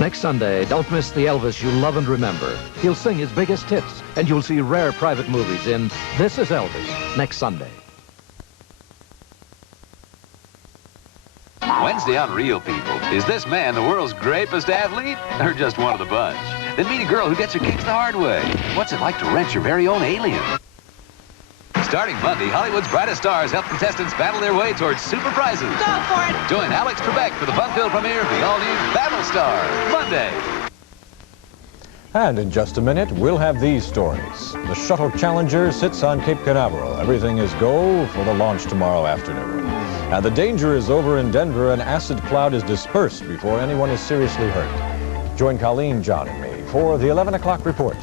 Next Sunday, don't miss the Elvis you love and remember. He'll sing his biggest hits, and you'll see rare private movies in This Is Elvis next Sunday. Wednesday on Real People. Is this man the world's greatest athlete or just one of the bunch? Then meet a girl who gets her kicks the hard way. What's it like to rent your very own alien? Starting Monday, Hollywood's brightest stars help contestants battle their way towards super prizes. Go for it! Join Alex Trebek for the fun-filled premiere of the all-new Battlestar, Monday. And in just a minute, we'll have these stories. The shuttle Challenger sits on Cape Canaveral. Everything is go for the launch tomorrow afternoon. And the danger is over in Denver. An acid cloud is dispersed before anyone is seriously hurt. Join Colleen, John, and me for the 11 o'clock report.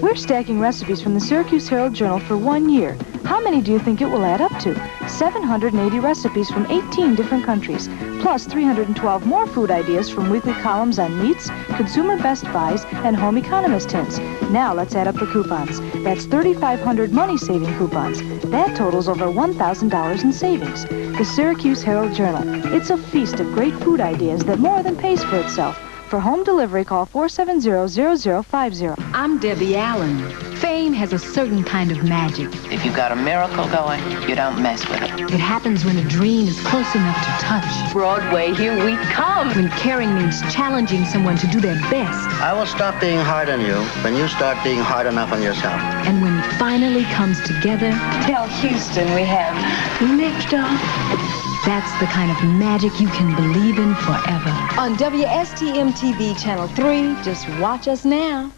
We're stacking recipes from the Syracuse Herald-Journal for 1 year. How many do you think it will add up to? 780 recipes from 18 different countries, plus 312 more food ideas from weekly columns on meats, consumer best buys, and home economist hints. Now let's add up the coupons. That's 3,500 money-saving coupons. That totals over $1,000 in savings. The Syracuse Herald-Journal. It's a feast of great food ideas that more than pays for itself. For home delivery, call 470-0050. I'm Debbie Allen. Fame has a certain kind of magic. If you've got a miracle going, you don't mess with it. It happens when a dream is close enough to touch. Broadway, here we come. When caring means challenging someone to do their best. I will stop being hard on you when you start being hard enough on yourself. And when it finally comes together, Tell Houston we have liftoff. that's the kind of magic you can believe in forever. On WSTM TV Channel 3, just watch us now.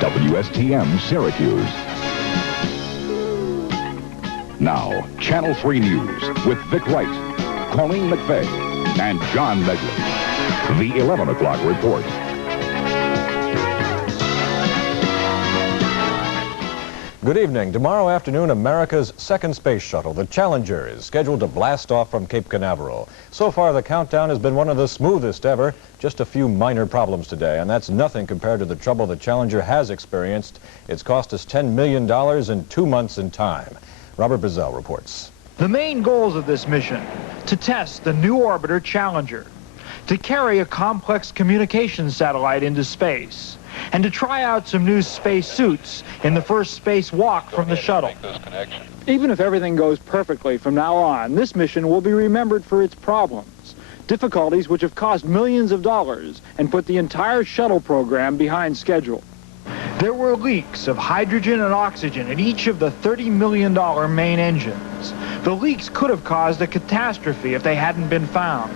WSTM Syracuse. Now, Channel 3 News with Vic Wright, Colleen McVeigh, and John Megley. The 11 o'clock report. Good evening. Tomorrow afternoon, America's second space shuttle, the Challenger, is scheduled to blast off from Cape Canaveral. So far, the countdown has been one of the smoothest ever. Just a few minor problems today, and that's nothing compared to the trouble the Challenger has experienced. It's cost us $10 million in 2 months in time. Robert Bazell reports. The main goals of this mission: to test the new orbiter Challenger, to carry a complex communications satellite into space, and to try out some new space suits in the first spacewalk from the shuttle. Even if everything goes perfectly from now on, this mission will be remembered for its problems, difficulties which have cost millions of dollars and put the entire shuttle program behind schedule. There were leaks of hydrogen and oxygen in each of the $30 million main engines. The leaks could have caused a catastrophe if they hadn't been found.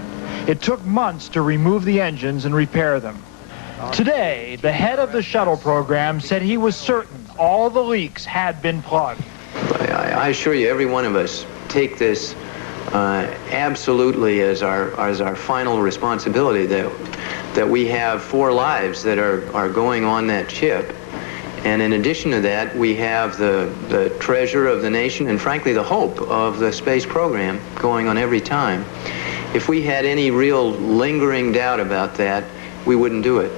It took months to remove the engines and repair them. Today, the head of the shuttle program said he was certain all the leaks had been plugged. I assure you, every one of us take this absolutely as our final responsibility, that we have 4 lives that are going on that ship. And in addition to that, we have the treasure of the nation and, frankly, the hope of the space program going on every time. If we had any real lingering doubt about that, we wouldn't do it.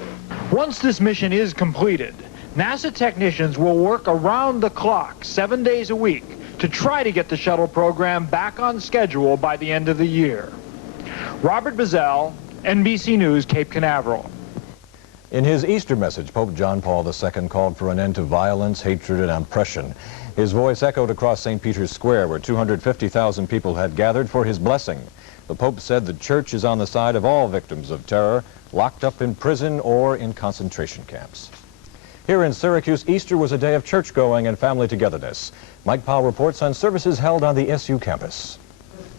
Once this mission is completed, NASA technicians will work around the clock 7 days a week to try to get the shuttle program back on schedule by the end of the year. Robert Bazell, NBC News, Cape Canaveral. In his Easter message, Pope John Paul II called for an end to violence, hatred, and oppression. His voice echoed across St. Peter's Square, where 250,000 people had gathered for his blessing. The Pope said the Church is on the side of all victims of terror, locked up in prison or in concentration camps. Here in Syracuse, Easter was a day of church-going and family togetherness. Mike Powell reports on services held on the SU campus.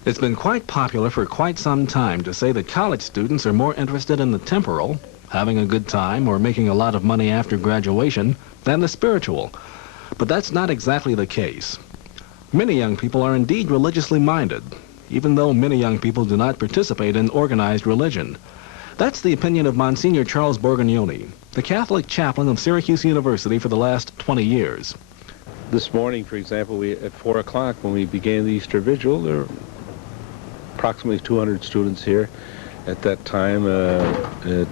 It's been quite popular for quite some time to say that college students are more interested in the temporal, having a good time or making a lot of money after graduation, than the spiritual. But that's not exactly the case. Many young people are indeed religiously minded, even though many young people do not participate in organized religion. That's the opinion of Monsignor Charles Borgognoni, the Catholic chaplain of Syracuse University for the last 20 years. This morning, for example, at 4 o'clock when we began the Easter Vigil, there were approximately 200 students here. At that time, it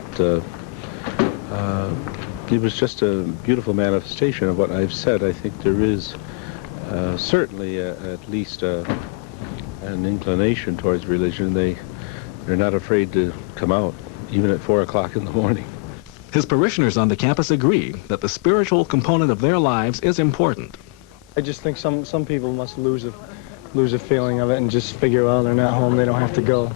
was just a beautiful manifestation of what I've said. I think there is certainly at least an inclination towards religion, they're not afraid to come out, even at 4 o'clock in the morning. His parishioners on the campus agree that the spiritual component of their lives is important. I just think some people must lose a feeling of it and just figure, well, they're not home, they don't have to go.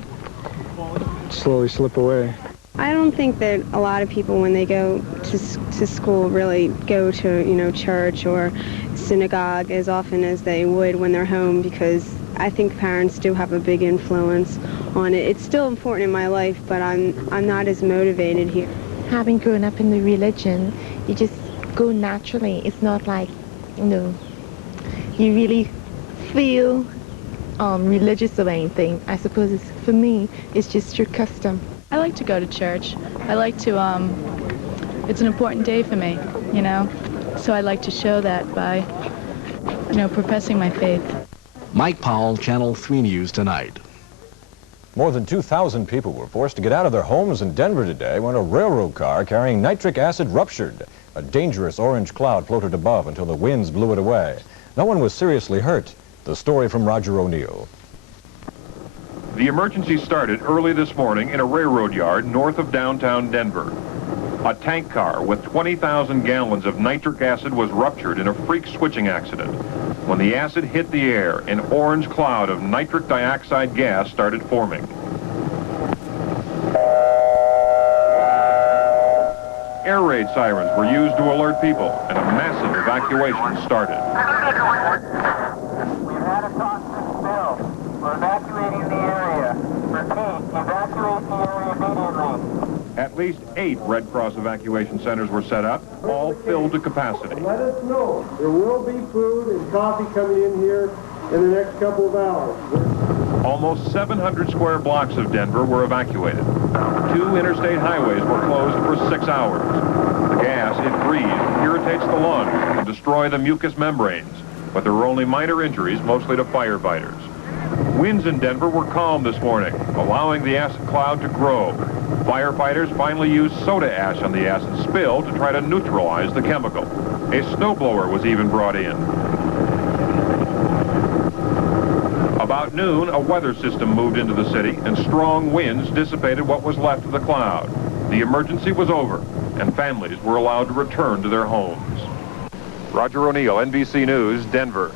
Slowly slip away. I don't think that a lot of people, when they go to school, really go to, church or synagogue as often as they would when they're home, because I think parents do have a big influence on it. It's still important in my life, but I'm not as motivated here. Having grown up in the religion, you just go naturally. It's not like, you really feel religious or anything. I suppose for me, it's just your custom. I like to go to church. I like to, it's an important day for me, so I like to show that by, professing my faith. Mike Powell, Channel 3 News Tonight. More than 2,000 people were forced to get out of their homes in Denver today when a railroad car carrying nitric acid ruptured. A dangerous orange cloud floated above until the winds blew it away. No one was seriously hurt. The story from Roger O'Neill. The emergency started early this morning in a railroad yard north of downtown Denver. A tank car with 20,000 gallons of nitric acid was ruptured in a freak switching accident. When the acid hit the air, an orange cloud of nitric dioxide gas started forming. Air raid sirens were used to alert people, and a massive evacuation started. We've had a toxic spill. We're evacuating the area. Repeat, evacuate the area immediately. At least 8 Red Cross evacuation centers were set up, all filled to capacity. Let us know. There will be food and coffee coming in here in the next couple of hours. Almost 700 square blocks of Denver were evacuated. 2 interstate highways were closed for 6 hours. The gas it breathed irritates the lungs and destroys the mucous membranes, but there were only minor injuries, mostly to firefighters. Winds in Denver were calm this morning, allowing the acid cloud to grow. Firefighters finally used soda ash on the acid spill to try to neutralize the chemical. A snowblower was even brought in. About noon, a weather system moved into the city, and strong winds dissipated what was left of the cloud. The emergency was over, and families were allowed to return to their homes. Roger O'Neill, NBC News, Denver.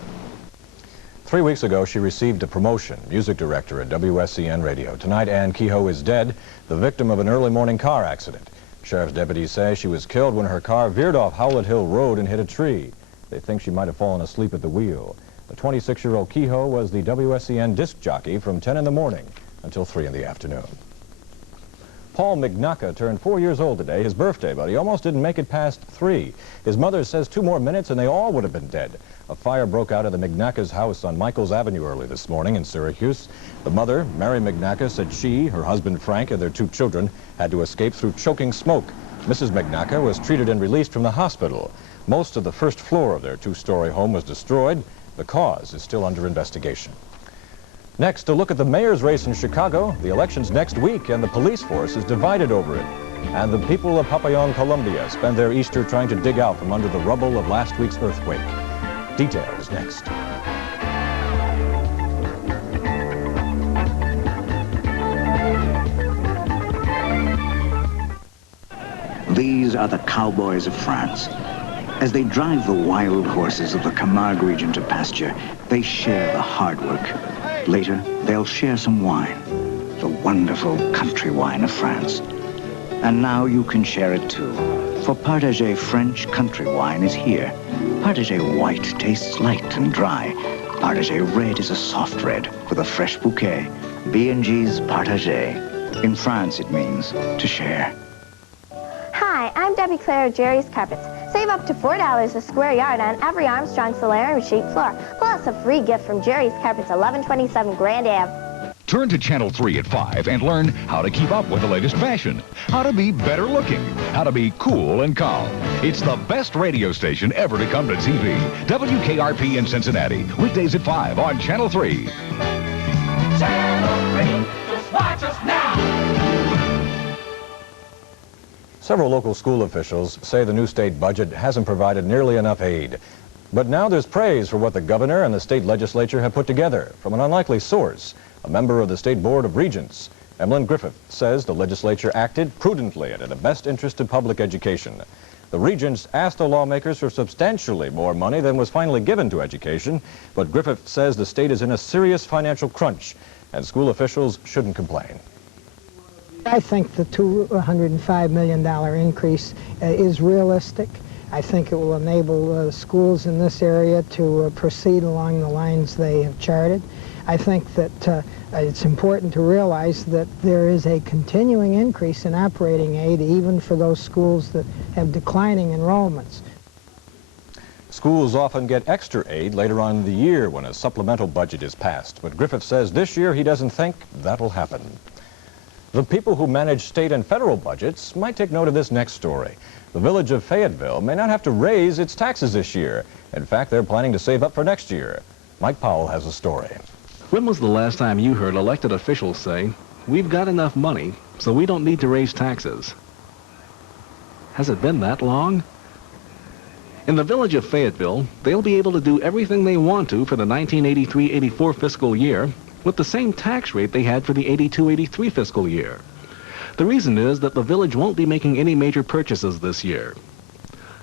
3 weeks ago, she received a promotion, music director at WSTM Radio. Tonight, Ann Kehoe is dead, the victim of an early morning car accident. Sheriff's deputies say she was killed when her car veered off Howlett Hill Road and hit a tree. They think she might have fallen asleep at the wheel. The 26-year-old Kehoe was the WSTM disc jockey from 10 in the morning until 3 in the afternoon. Paul McNucka turned 4 years old today, his birthday, but he almost didn't make it past 3. His mother says 2 more minutes and they all would have been dead. A fire broke out at the McNucka's house on Michaels Avenue early this morning in Syracuse. The mother, Mary McNucka, said she, her husband Frank, and their 2 children had to escape through choking smoke. Mrs. McNucka was treated and released from the hospital. Most of the first floor of their 2-story home was destroyed. The cause is still under investigation. Next, a look at the mayor's race in Chicago. The election's next week, and the police force is divided over it. And the people of Papayón, Colombia, spend their Easter trying to dig out from under the rubble of last week's earthquake. Details next. These are the cowboys of France. As they drive the wild horses of the Camargue region to pasture, they share the hard work. Later, they'll share some wine, the wonderful country wine of France. And now you can share it too, for Partagé French country wine is here. Partagé white tastes light and dry. Partagé red is a soft red with a fresh bouquet. B&G's Partagé. In France, it means to share. Hi, I'm Debbie Clare of Jerry's Carpets. Save up to $4 a square yard on every Armstrong Solarium sheet floor, plus a free gift from Jerry's Carpets, 1127 Grand Ave. Turn to Channel 3 at 5 and learn how to keep up with the latest fashion, how to be better looking, how to be cool and calm. It's the best radio station ever to come to TV. WKRP in Cincinnati, weekdays at 5 on Channel 3. Channel 3, just watch us now. Several local school officials say the new state budget hasn't provided nearly enough aid. But now there's praise for what the governor and the state legislature have put together from an unlikely source, a member of the State Board of Regents. Emlyn Griffith says the legislature acted prudently and in the best interest of public education. The regents asked the lawmakers for substantially more money than was finally given to education, but Griffith says the state is in a serious financial crunch and school officials shouldn't complain. I think the $205 million increase is realistic. I think it will enable schools in this area to proceed along the lines they have charted. I think that it's important to realize that there is a continuing increase in operating aid even for those schools that have declining enrollments. Schools often get extra aid later on in the year when a supplemental budget is passed, but Griffith says this year he doesn't think that'll happen. The people who manage state and federal budgets might take note of this next story. The village of Fayetteville may not have to raise its taxes this year. In fact, they're planning to save up for next year. Mike Powell has a story. When was the last time you heard elected officials say, "We've got enough money, so we don't need to raise taxes"? Has it been that long? In the village of Fayetteville, they'll be able to do everything they want to for the 1983-84 fiscal year with the same tax rate they had for the 82-83 fiscal year. The reason is that the village won't be making any major purchases this year.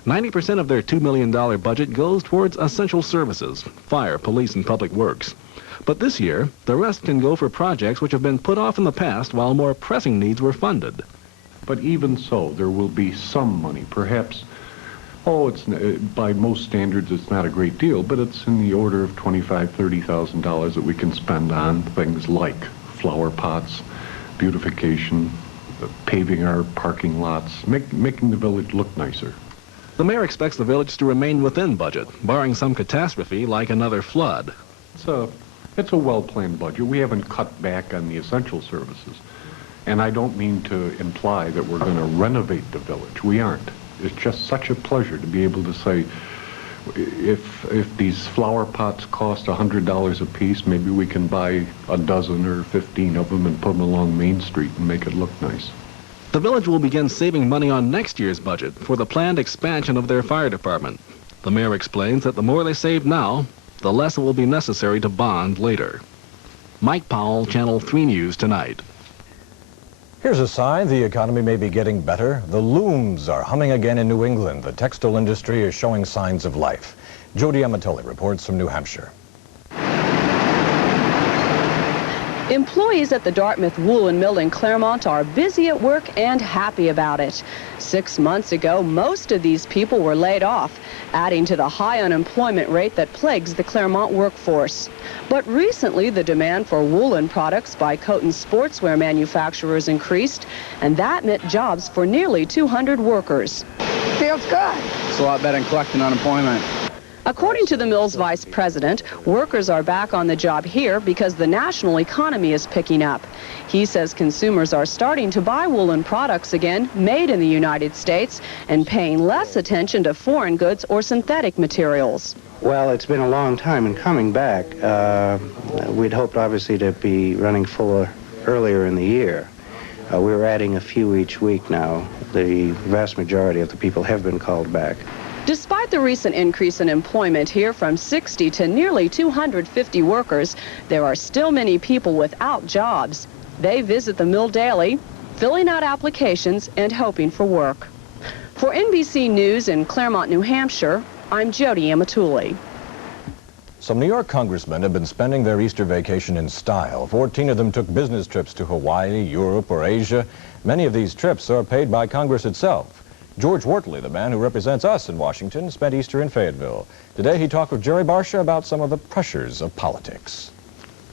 90% of their $2 million budget goes towards essential services, fire, police, and public works. But this year, the rest can go for projects which have been put off in the past while more pressing needs were funded. But even so, there will be some money, perhaps. It's by most standards, it's not a great deal, but it's in the order of $25,000, $30,000 that we can spend on things like flower pots, beautification, paving our parking lots, making the village look nicer. The mayor expects the village to remain within budget, barring some catastrophe like another flood. It's a well-planned budget. We haven't cut back on the essential services. And I don't mean to imply that we're going to renovate the village. We aren't. It's just such a pleasure to be able to say, if these flower pots cost $100 a piece, maybe we can buy a dozen or 15 of them and put them along Main Street and make it look nice. The village will begin saving money on next year's budget for the planned expansion of their fire department. The mayor explains that the more they save now, the less it will be necessary to bond later. Mike Powell, Channel 3 News Tonight. Here's a sign the economy may be getting better. The looms are humming again in New England. The textile industry is showing signs of life. Jody Amatoli reports from New Hampshire. Employees at the Dartmouth Woolen Mill in Claremont are busy at work and happy about it. 6 months ago, most of these people were laid off, adding to the high unemployment rate that plagues the Claremont workforce. But recently, the demand for woolen products by coat and sportswear manufacturers increased, and that meant jobs for nearly 200 workers. Feels good. It's a lot better than collecting unemployment. According to the mill's vice president, workers are back on the job here because the national economy is picking up. He says consumers are starting to buy woolen products again, made in the United States, and paying less attention to foreign goods or synthetic materials. Well, it's been a long time in coming back. We'd hoped, obviously, to be running fuller earlier in the year. We're adding a few each week now. The vast majority of the people have been called back. Despite the recent increase in employment here from 60 to nearly 250 workers, there are still many people without jobs. They visit the mill daily, filling out applications and hoping for work. For NBC News in Claremont, New Hampshire, I'm Jody Amatuli. Some New York congressmen have been spending their Easter vacation in style. 14 of them took business trips to Hawaii, Europe, or Asia. Many of these trips are paid by Congress itself. George Wortley, the man who represents us in Washington, spent Easter in Fayetteville. Today he talked with Jerry Barsha about some of the pressures of politics.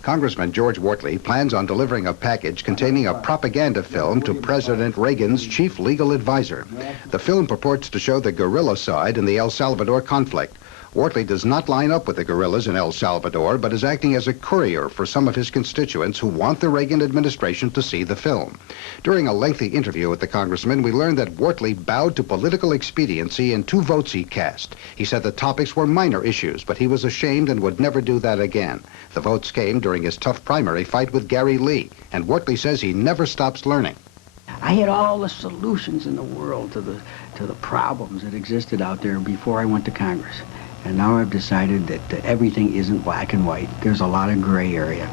Congressman George Wortley plans on delivering a package containing a propaganda film to President Reagan's chief legal advisor. The film purports to show the guerrilla side in the El Salvador conflict. Wortley does not line up with the guerrillas in El Salvador, but is acting as a courier for some of his constituents who want the Reagan administration to see the film. During a lengthy interview with the congressman, we learned that Wortley bowed to political expediency in 2 votes he cast. He said the topics were minor issues, but he was ashamed and would never do that again. The votes came during his tough primary fight with Gary Lee, and Wortley says he never stops learning. I had all the solutions in the world to the problems that existed out there before I went to Congress. And now I've decided that everything isn't black and white. There's a lot of gray area.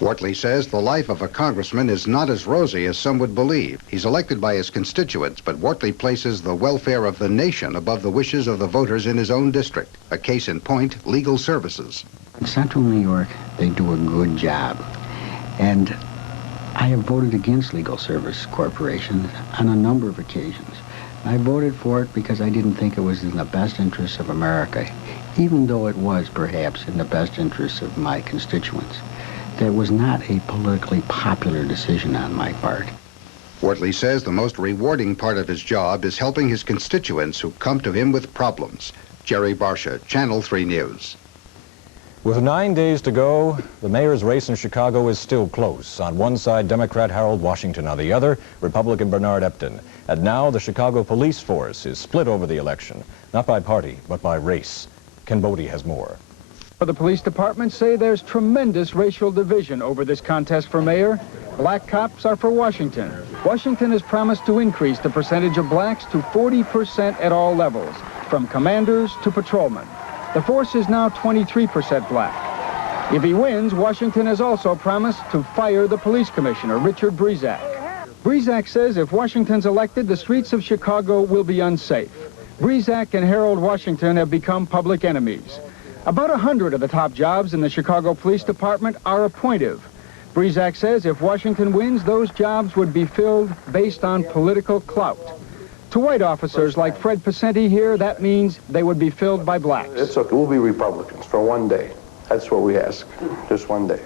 Wortley says the life of a congressman is not as rosy as some would believe. He's elected by his constituents, but Wortley places the welfare of the nation above the wishes of the voters in his own district. A case in point, legal services. In Central New York, they do a good job. And I have voted against legal service corporations on a number of occasions. I voted for it because I didn't think it was in the best interests of America, even though it was perhaps in the best interests of my constituents. That was not a politically popular decision on my part. Wortley says the most rewarding part of his job is helping his constituents who come to him with problems. Jerry Barsha, Channel 3 News. With 9 days to go, the mayor's race in Chicago is still close. On one side, Democrat Harold Washington. On the other, Republican Bernard Epton. And now the Chicago police force is split over the election, not by party, but by race. Ken Bodie has more. The police department say there's tremendous racial division over this contest for mayor. Black cops are for Washington. Washington has promised to increase the percentage of blacks to 40% at all levels, from commanders to patrolmen. The force is now 23% black. If he wins, Washington has also promised to fire the police commissioner, Richard Brezack. Brezack says if Washington's elected, the streets of Chicago will be unsafe. Brezack and Harold Washington have become public enemies. About 100 of the top jobs in the Chicago Police Department are appointive. Brezack says if Washington wins, those jobs would be filled based on political clout. To white officers like Fred Pacenti here, that means they would be filled by blacks. It's okay. We'll be Republicans for one day. That's what we ask, just one day.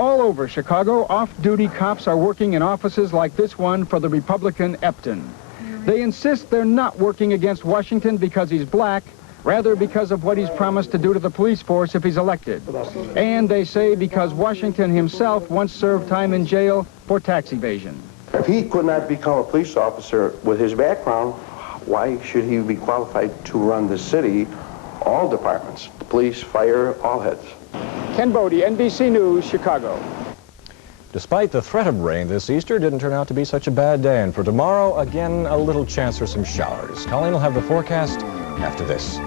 All over Chicago, off-duty cops are working in offices like this one for the Republican Epton. They insist they're not working against Washington because he's black, rather because of what he's promised to do to the police force if he's elected. And they say because Washington himself once served time in jail for tax evasion. If he could not become a police officer with his background, why should he be qualified to run the city, all departments, police, fire, all heads? Ken Bodie, NBC News, Chicago. Despite the threat of rain, this Easter didn't turn out to be such a bad day. And for tomorrow, again, a little chance for some showers. Colleen will have the forecast after this.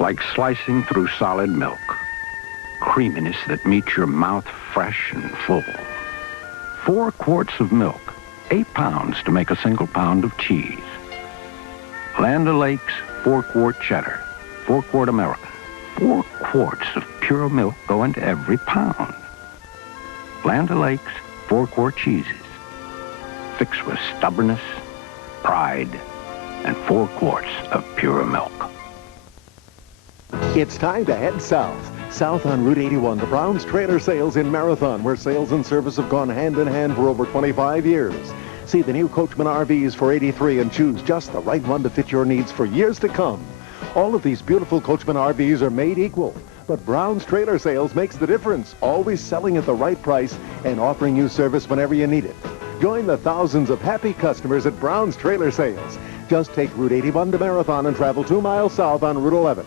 Like slicing through solid milk. Creaminess that meets your mouth fresh and full. 4 quarts of milk, 8 pounds to make a single pound of cheese. Land O'Lakes 4-quart cheddar, 4-quart American. 4 quarts of pure milk go into every pound. Land O'Lakes 4-quart cheeses, fixed with stubbornness, pride, and 4 quarts of pure milk. It's time to head south. South on Route 81, the Browns Trailer Sales in Marathon, where sales and service have gone hand in hand for over 25 years. See the new Coachman RVs for $83 and choose just the right one to fit your needs for years to come. All of these beautiful Coachman RVs are made equal, but Brown's Trailer Sales makes the difference, always selling at the right price and offering you service whenever you need it. Join the thousands of happy customers at Brown's Trailer Sales. Just take Route 81 to Marathon and travel 2 miles south on Route 11.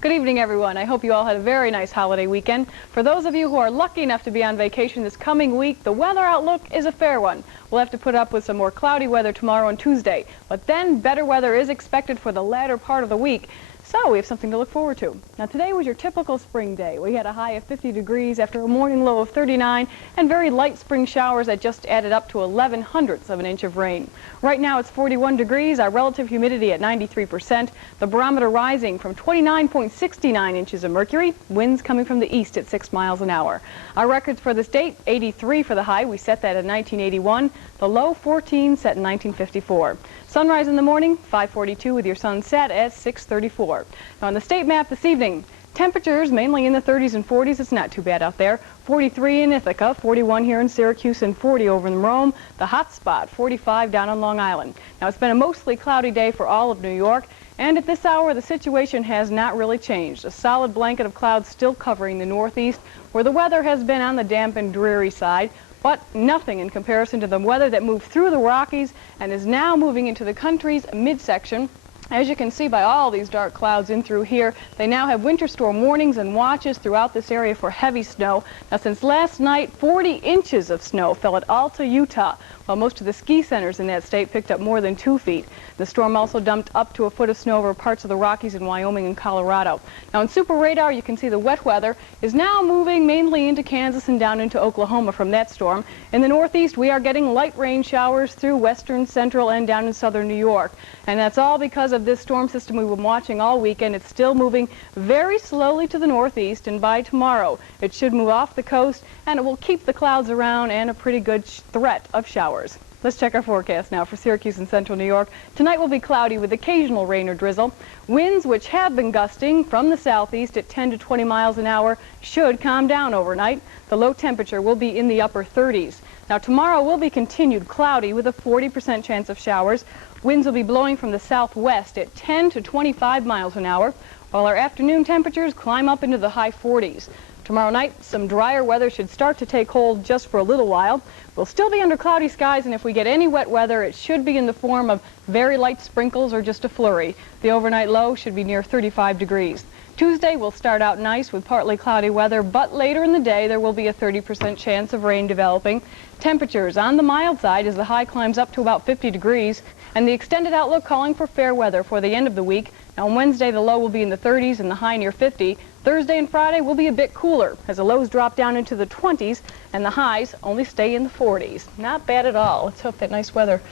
Good evening, everyone. I hope you all had a very nice holiday weekend. For those of you who are lucky enough to be on vacation this coming week, the weather outlook is a fair one. We'll have to put up with some more cloudy weather tomorrow and Tuesday, but then better weather is expected for the latter part of the week. So we have something to look forward to. Now today was your typical spring day. We had a high of 50 degrees after a morning low of 39 and very light spring showers that just added up to 11/100ths of an inch of rain. Right now it's 41 degrees, our relative humidity at 93%, the barometer rising from 29.69 inches of mercury, winds coming from the east at 6 miles an hour. Our records for this date, 83 for the high, we set that in 1981, the low 14 set in 1954. Sunrise in the morning, 5:42 with your sunset at 6:34. Now on the state map this evening, temperatures mainly in the 30s and 40s. It's not too bad out there. 43 in Ithaca, 41 here in Syracuse, and 40 over in Rome. The hot spot, 45 down on Long Island. Now it's been a mostly cloudy day for all of New York, and at this hour the situation has not really changed. A solid blanket of clouds still covering the northeast, where the weather has been on the damp and dreary side. But nothing in comparison to the weather that moved through the Rockies and is now moving into the country's midsection. As you can see by all these dark clouds in through here, they now have winter storm warnings and watches throughout this area for heavy snow. Now, since last night, 40 inches of snow fell at Alta, Utah, while most of the ski centers in that state picked up more than 2 feet. The storm also dumped up to a foot of snow over parts of the Rockies in Wyoming and Colorado. Now, on Super Radar, you can see the wet weather is now moving mainly into Kansas and down into Oklahoma from that storm. In the northeast, we are getting light rain showers through western, central, and down in southern New York. And that's all because of this storm system we've been watching all weekend. It's still moving very slowly to the northeast, and by tomorrow, it should move off the coast, and it will keep the clouds around and a pretty good threat of showers. Let's check our forecast now for Syracuse and central New York. Tonight will be cloudy with occasional rain or drizzle. Winds, which have been gusting from the southeast at 10 to 20 miles an hour, should calm down overnight. The low temperature will be in the upper 30s. Now, tomorrow will be continued cloudy with a 40% chance of showers. Winds will be blowing from the southwest at 10 to 25 miles an hour, while our afternoon temperatures climb up into the high 40s. Tomorrow night, some drier weather should start to take hold just for a little while. We'll still be under cloudy skies, and if we get any wet weather, it should be in the form of very light sprinkles or just a flurry. The overnight low should be near 35 degrees. Tuesday will start out nice with partly cloudy weather, but later in the day there will be a 30% chance of rain developing. Temperatures on the mild side as the high climbs up to about 50 degrees, and the extended outlook calling for fair weather for the end of the week. Now, on Wednesday, the low will be in the 30s and the high near 50. Thursday and Friday will be a bit cooler as the lows drop down into the 20s and the highs only stay in the 40s. Not bad at all. Let's hope that nice weather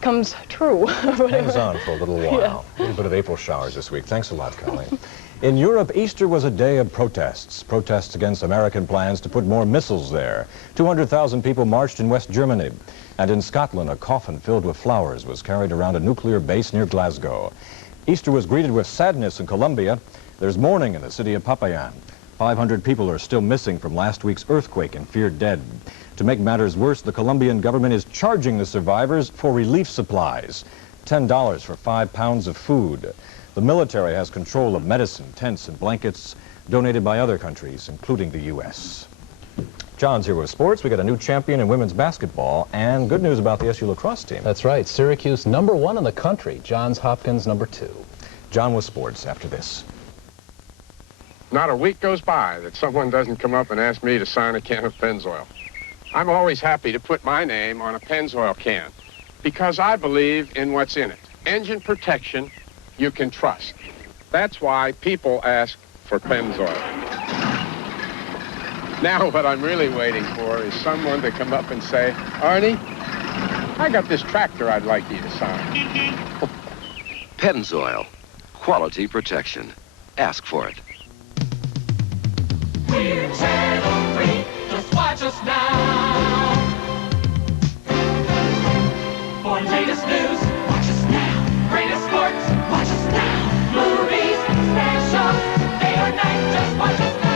comes true. Hangs on for a little while. Yes. A little bit of April showers this week. Thanks a lot, Colleen. In Europe, Easter was a day of protests. Protests against American plans to put more missiles there. 200,000 people marched in West Germany. And in Scotland, a coffin filled with flowers was carried around a nuclear base near Glasgow. Easter was greeted with sadness in Colombia. There's mourning in the city of Popayán. 500 people are still missing from last week's earthquake and feared dead. To make matters worse, the Colombian government is charging the survivors for relief supplies. $10 for 5 pounds of food. The military has control of medicine, tents, and blankets donated by other countries, including the U.S. John's here with sports. We got a new champion in women's basketball and good news about the SU lacrosse team. That's right. Syracuse #1 in the country. Johns Hopkins #2. John with sports after this. Not a week goes by that someone doesn't come up and ask me to sign a can of Pennzoil. I'm always happy to put my name on a Pennzoil can because I believe in what's in it. Engine protection you can trust. That's why people ask for Pennzoil. Now what I'm really waiting for is someone to come up and say, Arnie, I got this tractor I'd like you to sign. Pennzoil. Quality protection. Ask for it. We're channel 3, just watch us now. For latest news, watch us now. Greatest sports, watch us now. Movies, specials, day or night, just watch us now.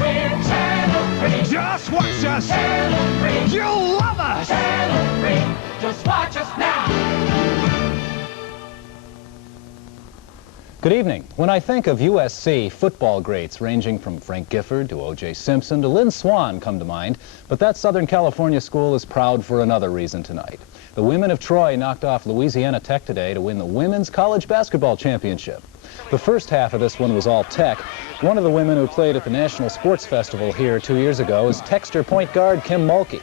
We're channel 3. Just watch us. Channel 3. You'll love us. Channel 3, just watch us now. Good evening. When I think of USC, football greats ranging from Frank Gifford to O.J. Simpson to Lynn Swann come to mind, but that Southern California school is proud for another reason tonight. The women of Troy knocked off Louisiana Tech today to win the Women's College Basketball Championship. The first half of this one was all Tech. One of the women who played at the National Sports Festival here 2 years ago is Texter point guard Kim Mulkey.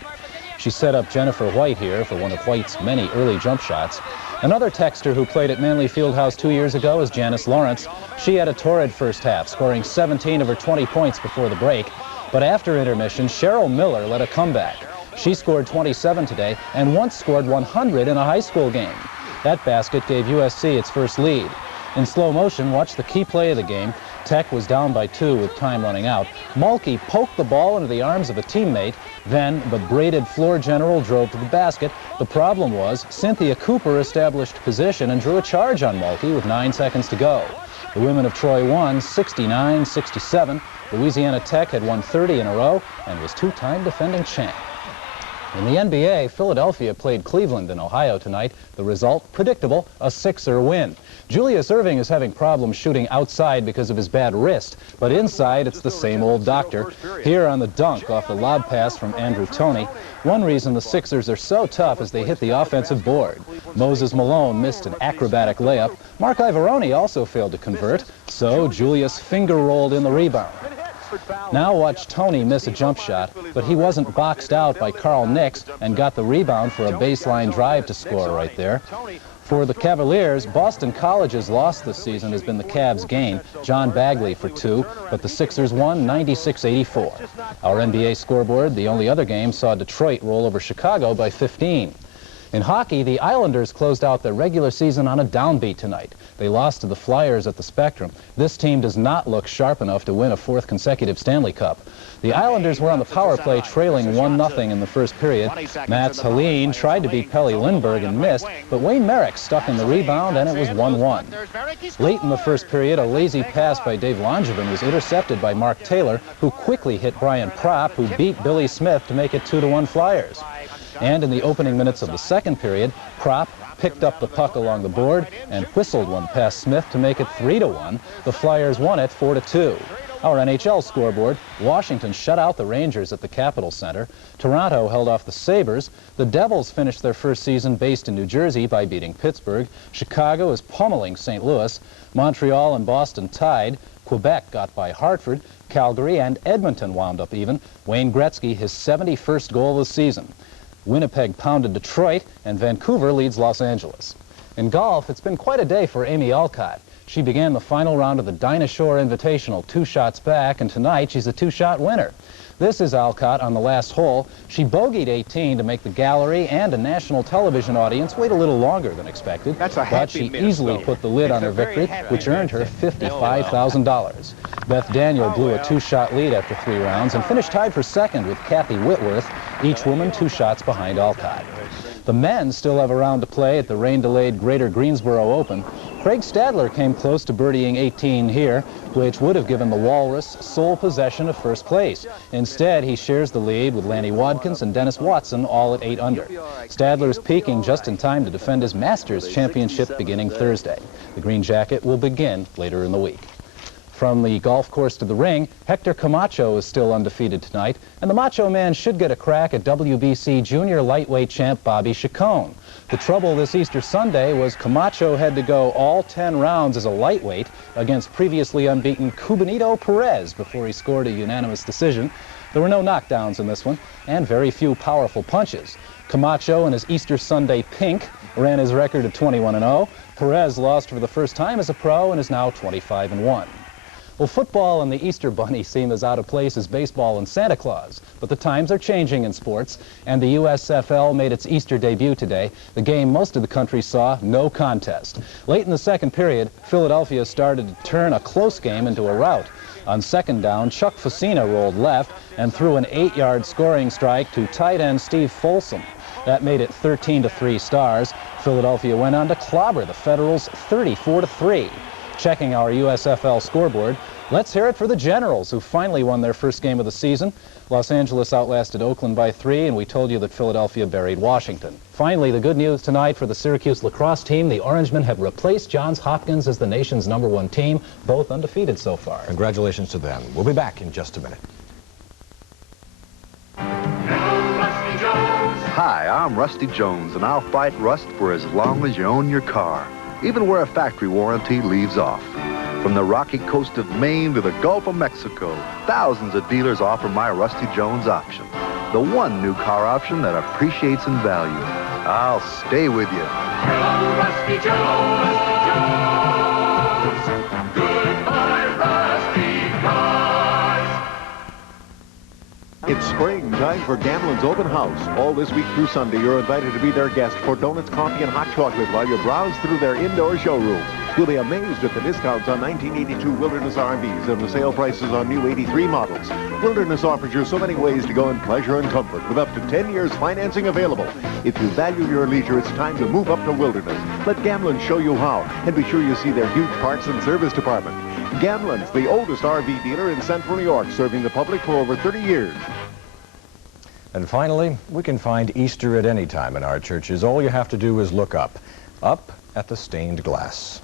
She set up Jennifer White here for one of White's many early jump shots. Another Texter who played at Manley Fieldhouse 2 years ago is Janice Lawrence. She had a torrid first half, scoring 17 of her 20 points before the break. But after intermission, Cheryl Miller led a comeback. She scored 27 today and once scored 100 in a high school game. That basket gave USC its first lead. In slow motion, watch the key play of the game. Tech was down by 2 with time running out. Mulkey poked the ball into the arms of a teammate. Then the braided floor general drove to the basket. The problem was Cynthia Cooper established position and drew a charge on Mulkey with 9 seconds to go. The women of Troy won 69-67. Louisiana Tech had won 30 in a row and was two-time defending champ. In the NBA, Philadelphia played Cleveland in Ohio tonight. The result, predictable, a Sixer win. Julius Erving is having problems shooting outside because of his bad wrist, but inside it's the same old doctor. Here on the dunk off the lob pass from Andrew Toney. One reason the Sixers are so tough is they hit the offensive board. Moses Malone missed an acrobatic layup. Mark Ivoroni also failed to convert, so Julius finger-rolled in the rebound. Now watch Toney miss a jump shot, but he wasn't boxed out by Carl Nicks and got the rebound for a baseline drive to score right there. For the Cavaliers, Boston College's loss this season has been the Cavs' gain. John Bagley for 2, but the Sixers won 96-84. Our NBA scoreboard, the only other game, saw Detroit roll over Chicago by 15. In hockey, the Islanders closed out their regular season on a downbeat tonight. They lost to the Flyers at the Spectrum. This team does not look sharp enough to win a 4th consecutive Stanley Cup. The Islanders were on the power play trailing 1-0 in the first period. Mats Helin tried to beat Pelle Lindbergh and missed, but Wayne Merrick stuck in the rebound and it was 1-1. Late in the first period, a lazy pass by Dave Langevin was intercepted by Mark Taylor, who quickly hit Brian Propp, who beat Billy Smith to make it 2-1 Flyers. And in the opening minutes of the second period, Propp picked up the puck along the board and whistled one past Smith to make it 3-1. The Flyers won it 4-2. Our NHL scoreboard, Washington shut out the Rangers at the Capitol Center. Toronto held off the Sabres. The Devils finished their first season based in New Jersey by beating Pittsburgh. Chicago is pummeling St. Louis. Montreal and Boston tied. Quebec got by Hartford. Calgary and Edmonton wound up even. Wayne Gretzky his 71st goal of the season. Winnipeg pounded Detroit, and Vancouver leads Los Angeles. In golf, it's been quite a day for Amy Alcott. She began the final round of the Dinah Shore Invitational 2 shots back, and tonight she's a 2-shot winner. This is Alcott on the last hole. She bogeyed 18 to make the gallery and a national television audience wait a little longer than expected. But she easily put the lid on her victory, which earned her $55,000. Beth Daniel blew a 2-shot lead after 3 rounds and finished tied for second with Kathy Whitworth, each woman 2 shots behind Alcott. The men still have a round to play at the rain-delayed Greater Greensboro Open. Craig Stadler came close to birdieing 18 here, which would have given the Walrus sole possession of first place. Instead, he shares the lead with Lanny Wadkins and Dennis Watson, all at 8 under. Stadler's peaking just in time to defend his Masters championship beginning Thursday. The Green Jacket will begin later in the week. From the golf course to the ring, Hector Camacho is still undefeated tonight, and the Macho Man should get a crack at WBC junior lightweight champ Bobby Chacon. The trouble this Easter Sunday was Camacho had to go all 10 rounds as a lightweight against previously unbeaten Cubanito Perez before he scored a unanimous decision. There were no knockdowns in this one, and very few powerful punches. Camacho in his Easter Sunday pink ran his record at 21-0. Perez lost for the first time as a pro and is now 25-1. Well, football and the Easter Bunny seem as out of place as baseball and Santa Claus. But the times are changing in sports, and the USFL made its Easter debut today. The game most of the country saw no contest. Late in the second period, Philadelphia started to turn a close game into a rout. On second down, Chuck Facina rolled left and threw an 8-yard scoring strike to tight end Steve Folsom. That made it 13-3 Stars. Philadelphia went on to clobber the Federals 34-3. Checking our USFL scoreboard, let's hear it for the Generals, who finally won their first game of the season. Los Angeles outlasted Oakland by 3, and we told you that Philadelphia buried Washington. Finally, the good news tonight for the Syracuse lacrosse team, the Orangemen have replaced Johns Hopkins as the nation's #1 team, both undefeated so far. Congratulations to them. We'll be back in just a minute. Hi, I'm Rusty Jones, and I'll fight rust for as long as you own your car, even where a factory warranty leaves off. From the rocky coast of Maine to the Gulf of Mexico, thousands of dealers offer my Rusty Jones option, the one new car option that appreciates in value. I'll stay with you. Hello, Rusty Jones. Goodbye, Rusty Cars. It's spring, time for Gamlin's Open House. All this week through Sunday, you're invited to be their guest for donuts, coffee, and hot chocolate while you browse through their indoor showrooms. You'll be amazed at the discounts on 1982 Wilderness RVs and the sale prices on new 83 models. Wilderness offers you so many ways to go in pleasure and comfort with up to 10 years financing available. If you value your leisure, it's time to move up to Wilderness. Let Gamlin show you how, and be sure you see their huge parts and service department. Gamlin's the oldest RV dealer in Central New York, serving the public for over 30 years. And finally, we can find Easter at any time in our churches. All you have to do is look up at the stained glass.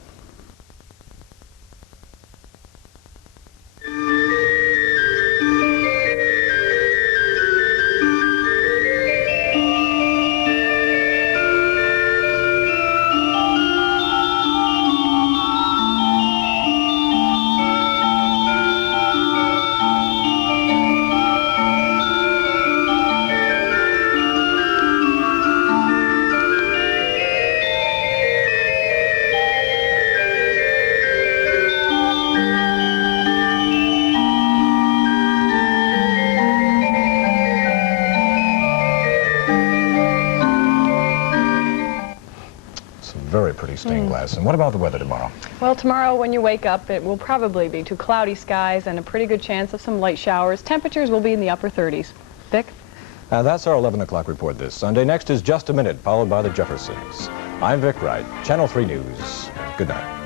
Very pretty stained glass. And what about the weather tomorrow? Well, tomorrow when you wake up, it will probably be too cloudy skies and a pretty good chance of some light showers. Temperatures will be in the upper 30s. Vic? That's our 11 o'clock report this Sunday. Next is Just a Minute, followed by the Jeffersons. I'm Vic Wright, Channel 3 News. Good night.